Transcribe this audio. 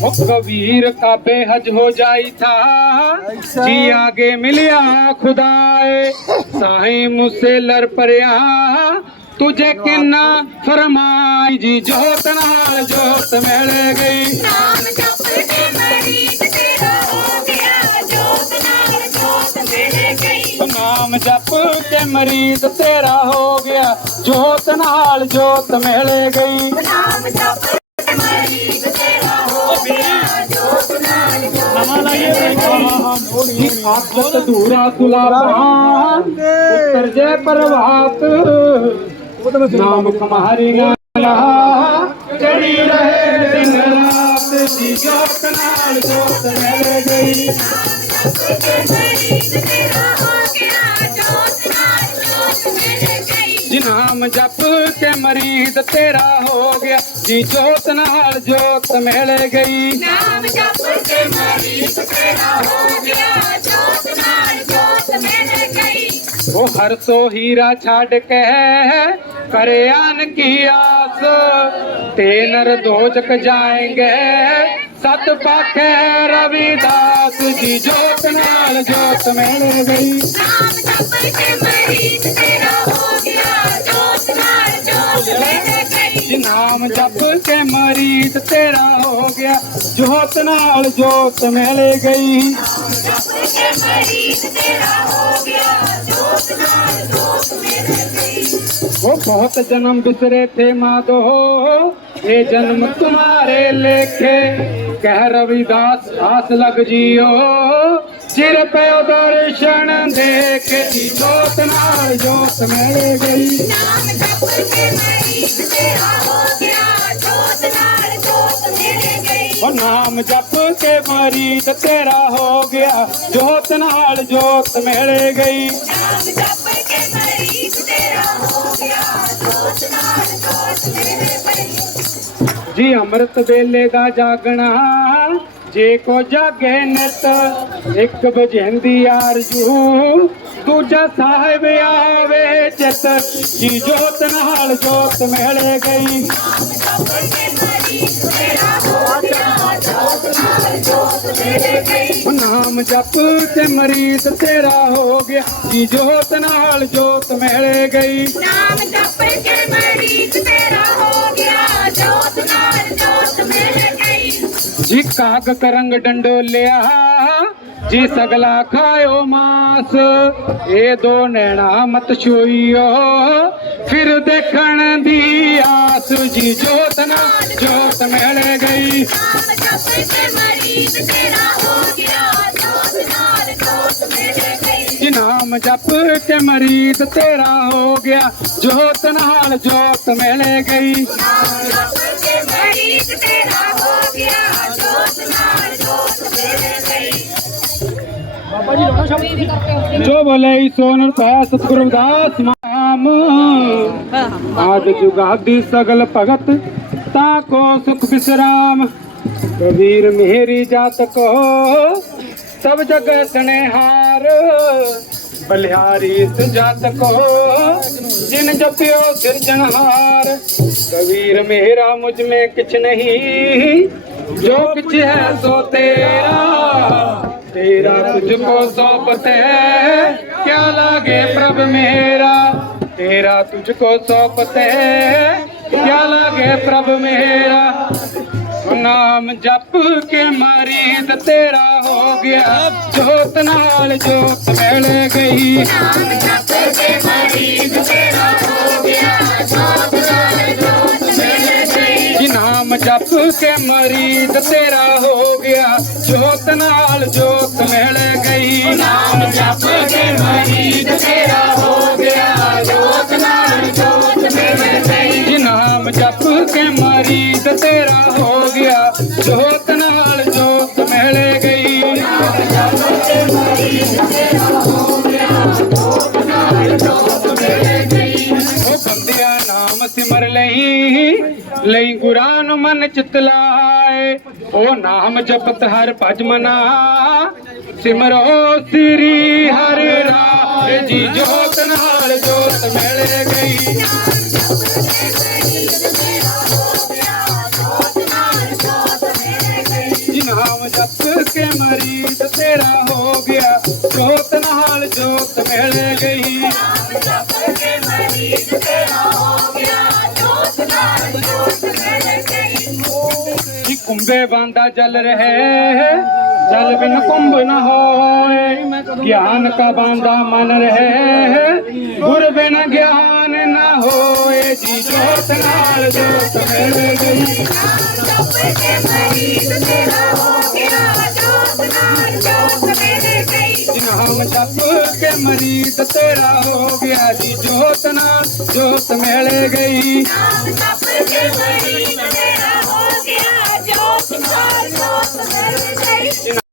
ओ कबीर का बेहज हो जाई था जी आगे मिलिया खुदाए साई मुझसे लड़ पड़िया तुझे किन्ना फरमाई जी जोत नाल जोत मिल गई ਨਾਮ ਜਪ ਕੇ ਮਰੀਦ ਤੇਰਾ ਹੋ ਗਿਆ ਜੋਤ ਨਾਲ ਜੋਤ ਮਿਲ ਗਈ ਨਾਮ ਜਪ ਕੇ ਮਰੀਦ ਤੇਰਾ ਹੋ ਗਿਆ ਜੋਤ ਨਾਲ ਜੋਤ ਮਿਲ ਗਈ ਨਾਮ ਜਪ ਨਾਲ ਜੋਤ ਆਖਤ ਧੂਰਾ ਸੁਲਾਪਾਂ ਉਤਰ ਜੇ ਪ੍ਰਭਾਤ ਨਾਮ ਕਮਾਰੀ ਨਾਲਾ ਚੜੀ ਰਹੇ ਦਿਨ ਰਾਤ ਦੀ ਜੋਤ ਨਾਲ ਜੋਤ ਮਿਲ ਗਈ ਤੇਰਾ ਜਪ ਕੇ ਮਰੀਦ ਤੇਰਾ ਹੋ ਗਿਆ। ਜੀ ਜੋਤ ਨਾਲ ਜੋਤ ਮਿਲ ਗਈ। ਨਾਮ ਜਪ ਕੇ ਮਰੀਦ ਤੇਰਾ ਹੋ ਗਿਆ। ਜੋਤ ਨਾਲ ਜੋਤ ਮਿਲ ਗਈ। ਉਹ ਹਰ ਸੋ ਹੀਰਾ ਛੱਡ ਕੇ ਕਰੇ ਆਨ ਕੀ ਆਸ। ਤੇ ਨਰ ਦੋਜਕ ਜਾਏਂਗੇ। ਸਤ ਪਾਖੇ ਰਵਿਦਾਸ ਜੀ ਜੋਤ ਨਾਲ ਜੋਤ ਮਿਲ ਗਈ। ਨਾਮ ਜਪ ਕੇ ਮਰੀਦ ਤੇਰਾ ਹੋ ਅੱਜ ਨਾਮ ਜਪ ਕੇ ਮਰੀਦ ਤੇਰਾ ਹੋ ਗਿਆ। ਜੋਤ ਨਾਲ ਜੋਤ ਮਿਲ ਗਈ। ਉਹ ਬਹੁਤ ਜਨਮ ਬਿਸਰੇ ਥੇ ਮਾਦੋ ਇਹ ਜਨਮ ਤੁਮਾਰੇ ਲੇਖੇ। ਕਹਿ ਰਵਿਦਾਸ ਆਸ ਲਗ ਜੀਓ। ਸਿਰ ਪੈ ਦਰਸ਼ਨ ਦੇਖ ਦੀ ਜੋਤ ਨਾਲ ਜੋਤ ਮਿਲ ਗਈ। ਨਾਮ ਜਪ ਕੇ ਮਰੀ ਤੇਰਾ ਹੋ ਗਿਆ ਜੋਤ ਨਾਲ ਜੋਤ ਮਿਲ ਗਈ। ਉਹ ਨਾਮ ਜਪ ਕੇ ਮਰੀ ਤੇਰਾ ਹੋ ਗਿਆ ਜੋਤ ਨਾਲ ਜੋਤ ਮਿਲ ਗਈ। ਨਾਮ ਜਪ ਕੇ ਮਰੀ ਤੇਰਾ ਹੋ ਗਿਆ ਜੋਤ ਨਾਲ ਜੋਤ ਮਿਲ ਗਈ। ਜੀ ਅੰਮ੍ਰਿਤ ਵੇਲੇ ਦਾ ਜਾਗਣਾ ਜੇ ਕੋ ਜਾਗੇ ਨਿਤ, ਇੱਕ ਬਜਿੰਦੀ ਆਰਜੂ ਦੂਜਾ ਸਾਹਿਬ ਆਵੇ ਚਿਤ, ਜੀ ਜੋਤ ਨਾਲ ਜੋਤ ਮਿਲ ਗਈ। ਨਾਮ ਜਪ ਕੇ ਤੇਰਾ ਹੋ ਗਿਆ ਜੋਤ ਜੋਤ ਮਿਲ ਤੇ ਮਰੀਦ ਤੇਰਾ ਹੋ ਗਿਆ। ਜੀ ਜੋਤ ਨਾਲ ਜੋਤ ਮਿਲ ਗਈ। ਨਾਮ ਜਪ ਕੇ ਮਰੀਦ ਤੇਰਾ ਹੋ ਗਿਆ। ਜੋਤ ਨਾਲ ਜੋਤ ਮਿਲ ਗਈ ਜੀ ਕਾਗ ਕਰੰਗ ਡੰਡੋਲਿਆ, ਜੀ ਸਗਲਾ ਖਾਇਓ ਮਾਸ। ਇਹ ਦੋ ਨੈਣਾ ਮਤ ਛੋਈਓ, ਫਿਰ ਦੇਖਣ ਦੀ ਆਸ ਜੀ ਜੋਤ ਨਾਲ ਜੋਤ ਮਿਲ ਗਈ। ਨਾਮ ਜਪ ਕੇ ਮਰੀਦ ਤੇਰਾ ਹੋ ਗਿਆ। ਨਾਮ ਜਪ ਕੇ ਮਰੀਦ ਤੇਰਾ ਹੋ ਗਿਆ। ਜੋਤ ਨਾਲ ਜੋਤ ਮਿਲ ਗਈ। ਨਾਮ ਜਪ ਕੇ ਮਰੀਦ ਤੇਰਾ ਹੋ ਗਿਆ ਜੋਤ ਨਾਲ ਜੋਤ ਮਿਲ ਗਈ ਜੋ ਬੋਲੇ ਸੋ ਨਿਰਭੈ ਸਤਿਗੁਰੂ ਰਵਿਦਾਸ ਨਾਮ। ਆਦ ਜੁਗਾਦੀ ਸਗਲ ਭਗਤ ਤਾ ਕੋ ਸੁਖ ਬਿਸਰਾਮ। ਕਬੀਰ ਮੇਰੀ ਜਾਤ ਕੋ ਸਭ ਜਗ ਸਨੇਹਾਰ। ਬਲਿਹਾਰੀ ਸੁਜਾਤ ਕੋ, ਜਿਨ ਜਪਿਓ ਸਿਰਜਣਹਾਰ ਕਬੀਰ ਮੇਰਾ ਮੁਝ ਮੇ ਕਿਛ ਨਹੀਂ, ਜੋ ਕਿਛ ਹੈ ਸੋ ਤੇਰਾ। ਤੇਰਾ ਤੁਝ ਕੋ ਸੌਪਤ ਹੈ ਕਿਆ ਲਾਗੇ ਪ੍ਰਭ ਮੇਰਾ। ਤੇਰਾ ਤੁਝ ਕੋ ਸੌਪਤ ਹੈ ਕਿਆ ਲਾਗੇ ਪ੍ਰਭ ਮੇਰਾ। ਨਾਮ ਜਪ ਕੇ ਮਰੀਦ ਤੇਰਾ ਹੋ ਗਿਆ। ਜੋਤ ਨਾਲ ਜੋਤ ਮਿਲ ਗਈ। ਨਾਮ ਜਪ ਕੇ ਮਰੀਦ ਤੇਰਾ ਹੋ ਗਿਆ। ਜੋਤ ਨਾਲ ਜੋਤ ਮਿਲ ਗਈ। ਜੀ ਨਾਮ ਜਪ ਕੇ ਮਰੀਦ ਤੇਰਾ ਹੋ ਗਿਆ। ਜੋਤ ਨਾਲ ਜੋਤ ਮਿਲ ਗਈ। ਨਾਮ ਜਪ ਕੇ ਮਰੀਦ ਮਾਰੀ ਕੇ ਤੇਰਾ ਹੋ ਗਿਆ। ਜੋਤ ਨਾਲ ਜੋਤ ਮਿਲ ਗਈ। ਉਹ ਬੰਦਿਆ ਨਾਮ ਸਿਮਰ ਲਈ ਲਈ ਗੁਰਾਂ ਨੂੰ ਮਨ ਚਿਤ ਲਾਏ। ਉਹ ਨਾਮ ਜਪਤ ਹਰ ਭਜ ਮਨਾ। ਸਿਮਰੋ ਸ੍ਰੀ ਹਰਿ ਰਾਏ। ਜੀ ਜੋਤ ਨਾਲ ਜੋਤ ਮਿਲ ਗਈ। ਕੇ ਮਰੀਜ਼ ਤੇਰਾ ਹੋ ਗਿਆ। ਜੋਤ ਨਾਲ ਜੋਤ ਮਿਲ ਗਈ। ਜੀ ਬਾਂਦਾ ਜਲ ਰਹੇ ਜਲ ਬਿਨ ਕੁੰਭ ਨ ਹੋਏ। ਗਿਆਨ ਕਾ ਬਾਂਦਾ ਮਨ ਰਹੇ ਗੁਰ ਬਿਨ ਗਿਆਨ ਨਾ ਹੋਏ। ਜੀ ਜੋਤ ਨਾਲ ਜੋਤ ਮਿਲ ਗਈ। ਜਪ ਕੇ ਮਰੀਜ਼ ਤੇਰਾ ਜਪ ਕੇ ਮਰੀਦ ਤੇਰਾ ਹੋ ਗਿਆ ਜੀ ਜੋਤ ਨਾਲ, ਜੋਤ ਮਿਲ ਗਈ। ਨਾਮ ਜਪ ਕੇ ਮਰੀਜ਼